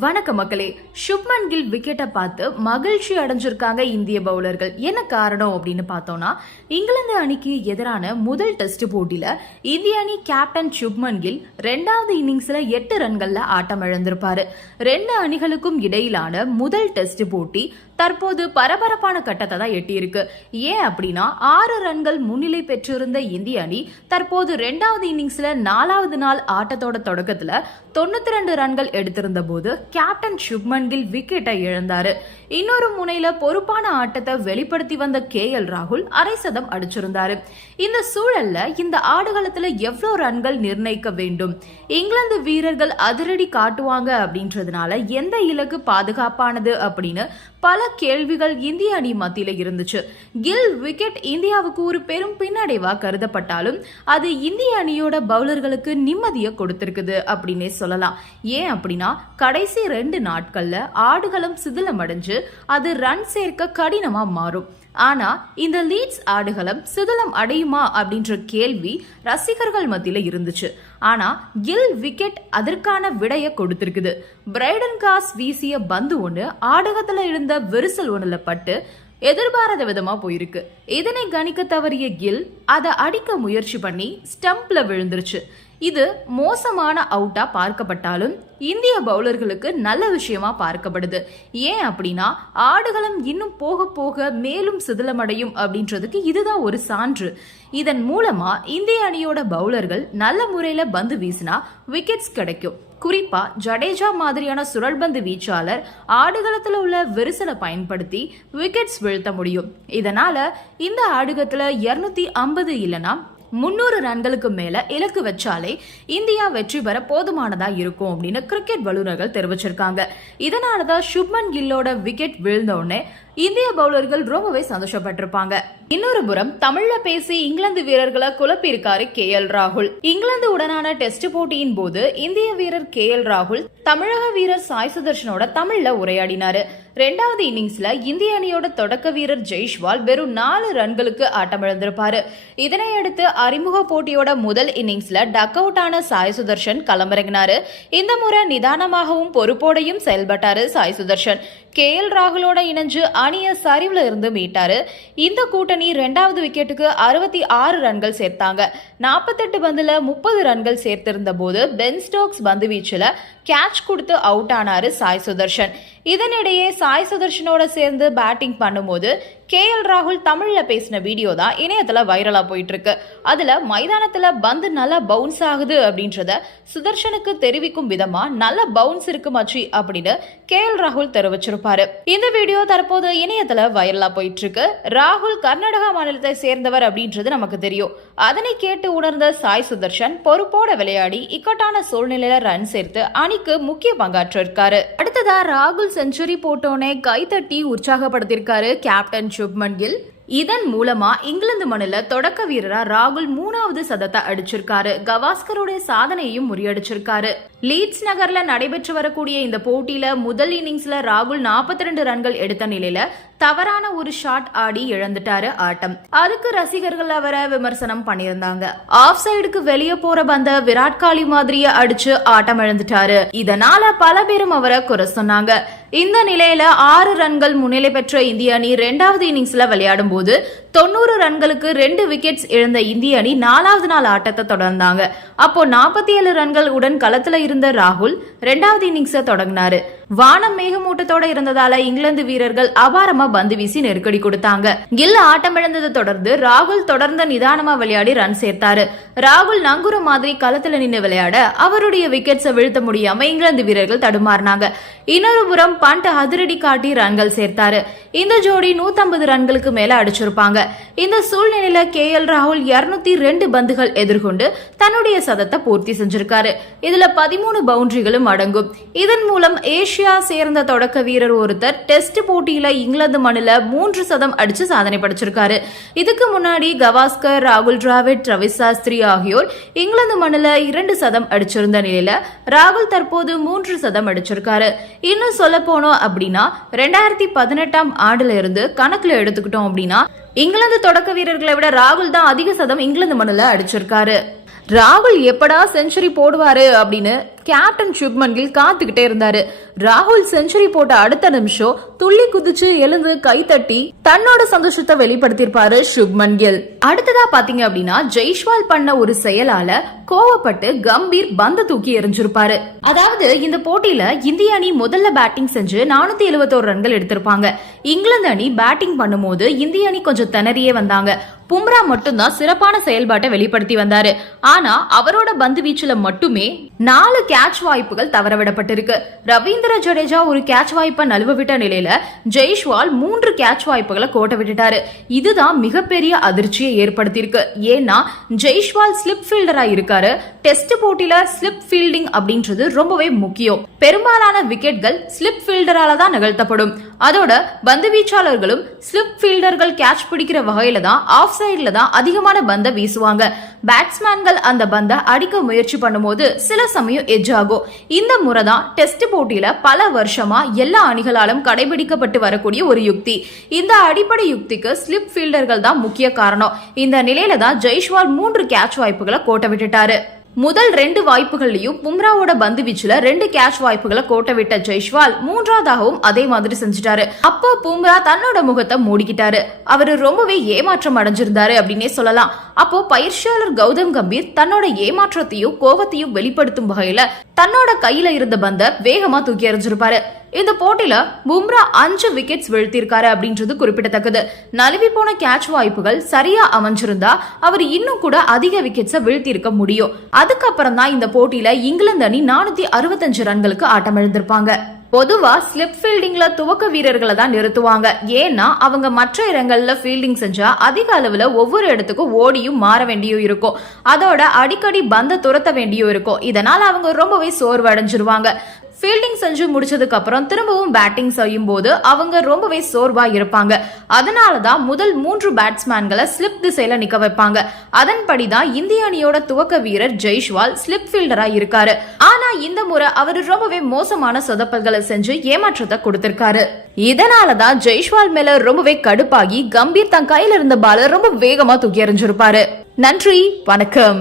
வணக்கம் மக்களே. சுப்மன் கில் விக்கெட்டை பார்த்து மகிழ்ச்சி அடைஞ்சிருக்காங்க இந்திய பவுலர்கள். என்ன காரணம் அப்படின்னு பார்த்தோம்னா இங்கிலாந்து அணிக்கு எதிரான முதல் டெஸ்ட் போட்டியில இந்திய அணி கேப்டன் சுப்மன் கில் ரெண்டாவது இன்னிங்ஸ்ல எட்டு ரன்கள்ல ஆட்டம் இழந்திருப்பாரு. ரெண்டு அணிகளுக்கும் இடையிலான முதல் டெஸ்ட் போட்டி தற்போது பரபரப்பான கட்டத்தை தான் எட்டியிருக்கு. ஏன் அப்படின்னா ஆறு ரன்கள் முன்னிலை பெற்றிருந்த இந்திய அணி தற்போது ரெண்டாவது இன்னிங்ஸ்ல நாலாவது நாள் ஆட்டத்தோட தொடக்கத்துல தொண்ணூத்தி ரெண்டு ரன்கள் எடுத்திருந்த போது கேப்டன் சுப்மன் கில் விக்கெட்டை இழந்தாரு. இன்னொரு முனையில பொறுப்பான ஆட்டத்தை வெளிப்படுத்தி வந்த கே எல் ராகுல் அரை சதம் அடிச்சிருந்தாரு. இந்த சூழல்ல இந்த ஆடுகளத்துல எவ்வளவு ரன்கள் நிர்ணயிக்க வேண்டும்? இங்கிலாந்து வீரர்கள் அதிரடி காட்டுவாங்க அப்படின்றதுனால எந்த இலக்கு பாதுகாப்பானது அப்படின்னு பல கேள்விகள் இந்திய அணி மத்தியில இருந்துச்சு. கில் விக்கெட் இந்தியாவுக்கு ஒரு பெரும் பின்னடைவா கருதப்பட்டாலும் அது இந்திய அணியோட பவுலர்களுக்கு நிம்மதியை கொடுத்திருக்குது அப்படின்னே சொல்லலாம். ஏன் அப்படின்னா கடைசி ரெண்டு நாட்கள்ல ஆடுகளம் சிதிலமடைஞ்சு அது ரன் சேர்க்க கடினமா மாறும். ஆனா இந்த லீட்ஸ் ஆடுகளம் சிதிலம் அடையுமா அப்படின்ற கேள்வி ரசிகர்கள் மத்தியில இருந்துச்சு. ஆனா கில் விக்கெட் அதற்கான விடைய கொடுத்திருக்குது. பிரைடன் காஸ் வீசிய பந்து ஒண்ணு ஆடகத்துல இருந்த விரிசல் ஒண்ணுல பட்டு எதிர்பாராத விதமா போயிருக்கு. இதனை கணிக்க தவறிய கில் அதை அடிக்க முயற்சி பண்ணி ஸ்டம்ப்ல விழுந்துருச்சு. இது மோசமான அவுட்டா பார்க்கப்பட்டாலும் இந்திய பவுலர்களுக்கு நல்ல விஷயமா பார்க்கப்படுது. ஏன் அப்படின்னா ஆடுகளம் இன்னும் போக போக மேலும் சிதிலமடையும் அப்படின்றதுக்கு இதுதான் ஒரு சான்று. இதன் மூலமா இந்திய அணியோட பவுலர்கள் நல்ல முறையில பந்து வீசினா விக்கெட்ஸ் கிடைக்கும். குறிப்பா ஜடேஜா மாதிரியான சுழல்பந்து வீச்சாளர் ஆடுகளத்தில் உள்ள விரிசலை பயன்படுத்தி விக்கெட்ஸ் வீழ்த்த முடியும். இதனால இந்த ஆடுகத்துல இருநூத்தி ஐம்பது இல்லைனா முன்னூறு ரன்களுக்கு மேல இலக்கு வச்சாலே இந்தியா வெற்றி பெற போதுமானதா இருக்கும் அப்படின்னு கிரிக்கெட் வல்லுநர்கள் தெரிவிச்சிருக்காங்க. இதனாலதான் சுப்மன் கில்லோட விக்கெட் விழுந்தோடனே இந்திய பவுலர்கள் ரொம்பவே சந்தோஷப்பட்டிருப்பாங்க. இன்னொரு புறம் தமிழ்ல பேசி இங்கிலாந்து வீரர்களை குழப்பியிருக்காரு கே எல் ராகுல். இங்கிலாந்து உடனான டெஸ்ட் போட்டியின் போது இந்திய வீரர் கே எல் ராகுல் தமிழக வீரர் சாய் சுதர்ஷனோட தமிழ்ல உரையாடினாரு. ரெண்டாவது இன்னிங்ஸ்ல இந்திய அணியோட தொடக்க வீரர் ஜெய்ஷ்வால் வெறும் நாலு ரன்களுக்கு ஆட்டமிழந்திருப்பாரு. இதனையடுத்து அறிமுக போட்டியோட முதல் இன்னிங்ஸ்ல டக் அவுட் ஆன சாய் சுதர்ஷன் களமிறங்கினாரு. இந்த முறை நிதானமாகவும் பொறுப்போடையும் செயல்பட்டாரு சாய் சுதர்ஷன். கே எல் ராகுலோட இணைஞ்சு அணியை சரிவில் இருந்து மீட்டாரு. இந்த கூட்டணி ரெண்டாவது விக்கெட்டுக்கு அறுபத்தி ஆறு ரன்கள் சேர்த்தாங்க. நாற்பத்தெட்டு பந்தில் முப்பது ரன்கள் சேர்த்திருந்த போது பென் ஸ்டோக்ஸ் பந்து வீச்சில் கேட்ச் கொடுத்து அவுட் ஆனாரு சாய் சுதர்ஷன். இதனிடையே சாய் சுதர்ஷனோட சேர்ந்து பேட்டிங் பண்ணும்போது கே எல் ராகுல் தமிழில் பேசின வீடியோ தான் இணையத்தில் வைரலாக போயிட்டு இருக்கு மைதானத்தில் பந்து நல்லா பவுன்ஸ் ஆகுது அப்படின்றத சுதர்ஷனுக்கு தெரிவிக்கும் விதமாக நல்ல பவுன்ஸ் இருக்கு மச்சி அப்படின்னு கே எல் ராகுல் தெரிவிச்சிருப்பாரு. இந்த வீடியோ தற்போது இணையத்தில் வைரலாக போயிட்டு இருக்கு ராகுல் கர்நாடகா மாநிலத்தை சேர்ந்தவர் அப்படின்றது நமக்கு தெரியும். அதனை கேட்டு உணர்ந்த சாய் சுதர்ஷன் பொறுப்போட விளையாடி இக்கட்டான சூழ்நிலையில ரன் சேர்த்து அணிக்கு முக்கிய பங்காற்றிருக்காரு. அடுத்ததா ராகுல் செஞ்சுரி போட்டோனே கைத்தட்டி உற்சாகப்படுத்தியிருக்காரு கேப்டன் சுப்மன் கில் இதன் மூலமா இங்கிலாந்து மண்ணில தொடக்க வீரரா ராகுல் மூணாவது சதத்தை அடிச்சிருக்காரு. கவாஸ்கருடைய சாதனையையும் முறியடிச்சிருக்காரு. லீட்ஸ் நகர்ல நடைபெற்று வரக்கூடிய இந்த போட்டியில முதல் இன்னிங்ஸ்ல ராகுல் 42 ரெண்டு ரன்கள் எடுத்த நிலையில தவறான ஒரு ஷாட் ஆடி இழந்துட்டாரு ஆட்டம். அதுக்கு ரசிகர்கள் அவரை விமர்சனம் பண்ணியிருந்தாங்க. ஆஃப் சைடுக்கு வெளியே போற பந்த விராட் கோலி மாதிரியே அடிச்சு ஆட்டம் இழந்துட்டாரு. இதனால பல பேரும் அவரை குறை சொன்னாங்க. இந்த நிலையில ஆறு ரன்கள் முன்னிலை பெற்ற இந்திய அணி ரெண்டாவது இன்னிங்ஸ்ல விளையாடும் போது தொண்ணூறு ரன்களுக்கு ரெண்டு விக்கெட்ஸ் இழந்த இந்திய அணி நாலாவது நாள் ஆட்டத்தை தொடர்ந்தாங்க. அப்போ நாற்பத்தி ஏழு ரன்கள் உடன் களத்துல இருந்த ராகுல் ரெண்டாவது இன்னிங்ஸை தொடங்கினாரு. வானம் மேகமூட்டத்தோட இருந்ததால இங்கிலாந்து வீரர்கள் அபாரமா பந்து வீசி நெருக்கடி கொடுத்தாங்க. கில் ஆட்டமிழந்ததை தொடர்ந்து ராகுல் தொடர்ந்த நிதானமா விளையாடி ரன் சேர்த்தாரு. ராகுல் நங்குரு மாதிரி களத்துல நின்று விளையாட அவருடைய விக்கெட்ஸை வீழ்த்த முடியாம இங்கிலாந்து வீரர்கள் தடுமாறினாங்க. இன்னொரு புறம் பண்ட் அதிரடி காட்டி ரன்கள் சேர்த்தாரு. இந்த ஜோடி 150 ரன்களுக்கு மேல அடிச்சிருப்பாங்க. இந்த சூழ்நிலையில கே எல் ராகுல் 202 ரெண்டு பந்துகள் எதிர்கொண்டு தன்னுடைய சதத்தை பூர்த்தி செஞ்சிருக்காரு. இதுல பதிமூணு பவுண்டரிகளும் அடங்கும். இதன் மூலம் ரஷ்யா சேர்ந்த தொடக்க வீரர் ஒருத்தர் டெஸ்ட் போட்டியில இங்கிலாந்து மண்ணில மூன்று சதம் அடிச்சு சாதனை படைச்சிருக்காரு. இதுக்கு முன்னாடி கவாஸ்கர் ராகுல் டிராவிட் ரவி சாஸ்திரி ஆகியோர் இங்கிலாந்து மண்ணில இரண்டு சதம் அடிச்சிருந்த நிலையில ராகுல் தற்போது மூன்று சதம் அடிச்சிருக்காரு. இன்னும் சொல்ல போனோம் அப்படின்னா ரெண்டாயிரத்தி பதினெட்டாம் ஆண்டுல இருந்து கணக்குல எடுத்துக்கிட்டோம் அப்படின்னா இங்கிலாந்து தொடக்க வீரர்களை விட ராகுல் தான் அதிக சதம் இங்கிலாந்து மண்ணில் அடிச்சிருக்காரு. ராகுல் எப்படா செஞ்சுரி போடுவாரு அப்படின்னு கேப்டன் சுப்மன் கில் காத்துக்கிட்டே இருந்தாரு. ராகுல் செஞ்சுரி போட்ட அடுத்த நிமிஷம் துள்ளி குதிச்சு எழுந்து கை தட்டி தன்னோட சந்தோஷத்தை வெளிப்படுத்தியிருப்பாரு சுப்மன் கில். அடுத்ததா பாத்தீங்க அப்படின்னா ஜெய்ஷ்வால் பண்ண ஒரு செயலால கோவப்பட்டு கம்பீர் பந்த தூக்கி எரிஞ்சிருப்பாரு அதாவது இந்த போட்டியில இந்திய அணி முதல்ல பேட்டிங் செஞ்சு நானூத்தி எழுபத்தோரு ரன்கள் எடுத்திருப்பாங்க. இங்கிலாந்து அணி பேட்டிங் பண்ணும்போது இந்திய அணி கொஞ்சம் திணறியே வந்தாங்க. பும்ரா மட்டும்தான் சிறப்பான செயல்பாட்டை வெளிப்படுத்தி வந்தாரு. ஆனா அவரோட பந்து வீச்சுல மட்டுமே நாலு கேட்ச் வாய்ப்புகள் தவறவிடப்பட்டிருக்கு. ரவீந்திர ஜடேஜா ஒரு கேட்ச் வாய்ப்பை நழுவ விட்ட நிலையில ஜெய்ஷ்வால் மூன்று கேட்ச் வாய்ப்புகளை கோட்ட விட்டுட்டாரு. இதுதான் மிகப்பெரிய அதிர்ச்சியை ஏற்படுத்தியிருக்கு. ஏன்னா ஜெய்ஷ்வால் ஸ்லிப் ஃபீல்டரா இருக்காரு. டெஸ்ட் போட்டியில ஸ்லிப் ஃபீல்டிங் அப்படின்றது ரொம்பவே முக்கியம். பெரும்பாலான விக்கெட்கள் ஸ்லிப் ஃபீல்டரால தான் நிகழ்த்தப்படும். அதோட பந்து வீச்சாளர்களும் ஸ்லிப் ஃபீல்டர்கள் கேட்ச் பிடிக்கிற வகையில தான் ஆஃப் சைட்ல தான் அதிகமான பந்தை வீசுவாங்க. பேட்ஸ்மேன்கள் அந்த பந்தை அடிக்க முயற்சி பண்ணும்போது சில சமயம் எஜ் ஆகும். இந்த முறை தான் டெஸ்ட் போட்டியில பல வருஷமா எல்லா அணிகளாலும் கடைபிடிக்கப்பட்டு வரக்கூடிய ஒரு யுக்தி. இந்த அடிப்படை யுக்திக்கு ஸ்லிப் ஃபீல்டர்கள் தான் முக்கிய காரணம். இந்த நிலையில தான் ஜெய்ஷ்வால் மூன்று கேட்ச் வாய்ப்புகளை கோட்ட விட்டுட்டாரு. முதல் ரெண்டு வாய்ப்புகள்லயும் பும்ராவோட பந்து வீச்சுல ரெண்டு கேட்ச் வாய்ப்புகளை கோட்ட விட்ட ஜெய்ஷ்வால் மூன்றாவதாகவும் அதே மாதிரி செஞ்சுட்டாரு. அப்போ பும்ரா தன்னோட முகத்தை மூடிக்கிட்டாரு. அவரு ரொம்பவே ஏமாற்றம் அடைஞ்சிருந்தாரு அப்படின்னே சொல்லலாம். அப்போ பயிற்சியாளர் கௌதம் கம்பீர் தன்னோட ஏமாற்றத்தையும் கோபத்தையும் வெளிப்படுத்தும் வகையில தன்னோட கையில இருந்த பந்த வேகமா தூக்கி எறிஞ்சிருப்பாரு. இந்த போட்டியில பும்ரா அஞ்சு விக்கெட்ஸ் வீழ்த்திருக்காரு அப்படின்றது குறிப்பிடத்தக்கது. நழுவி போன கேட்ச் வாய்ப்புகள் சரியா அமைஞ்சிருந்தா அவர் இன்னும் கூட அதிக விக்கெட்ஸை வீழ்த்தியிருக்க முடியும். அதுக்கப்புறம் தான் இந்த போட்டியில இங்கிலாந்து அணி நானூத்தி அறுபத்தஞ்சு ரன்களுக்கு ஆட்டம் எழுந்திருப்பாங்க பொதுவா ஸ்லிப் ஃபீல்டிங்ல துவக்க வீரர்களை தான் நிறுத்துவாங்க. ஏன்னா அவங்க மற்ற இடங்கள்ல ஃபீல்டிங் செஞ்சா அதிக அளவுல ஒவ்வொரு இடத்துக்கும் ஓடியும் மாற வேண்டியும் இருக்கும். அதோட அடிக்கடி பந்த துரத்த வேண்டியும் இருக்கும். இதனால அவங்க ரொம்பவே சோர்வு அடைஞ்சிருவாங்க ஃபீல்டிங் செஞ்சு முடிச்சதுக்கு அப்புறம் திரும்பவும் பேட்டிங் செய்யும் போது அவங்க ரொம்பவே சோர்வா இருப்பாங்க. அதனால தான் முதல் மூன்று பேட்ஸ்மேன்களை ஸ்லிப் திசையில நிக்க வைப்பாங்க. அதன்படி தான் இந்திய அணியோட துவக்க வீரர் ஜெய்ஷ்வால் ஸ்லிப் ஃபீல்டரா இருக்காரு. ஆனா இந்த முறை அவர் ரொம்பவே மோசமான சொதப்பல்களை செஞ்சு ஏமாற்றத்தை கொடுத்திருக்காரு. இதனாலதான் ஜெய்ஷ்வால் மேல ரொம்பவே கடுப்பாகி கம்பீர் தன் கையில இருந்த பால ரொம்ப வேகமா தூக்கி எறிஞ்சிருப்பாரு. நன்றி வணக்கம்.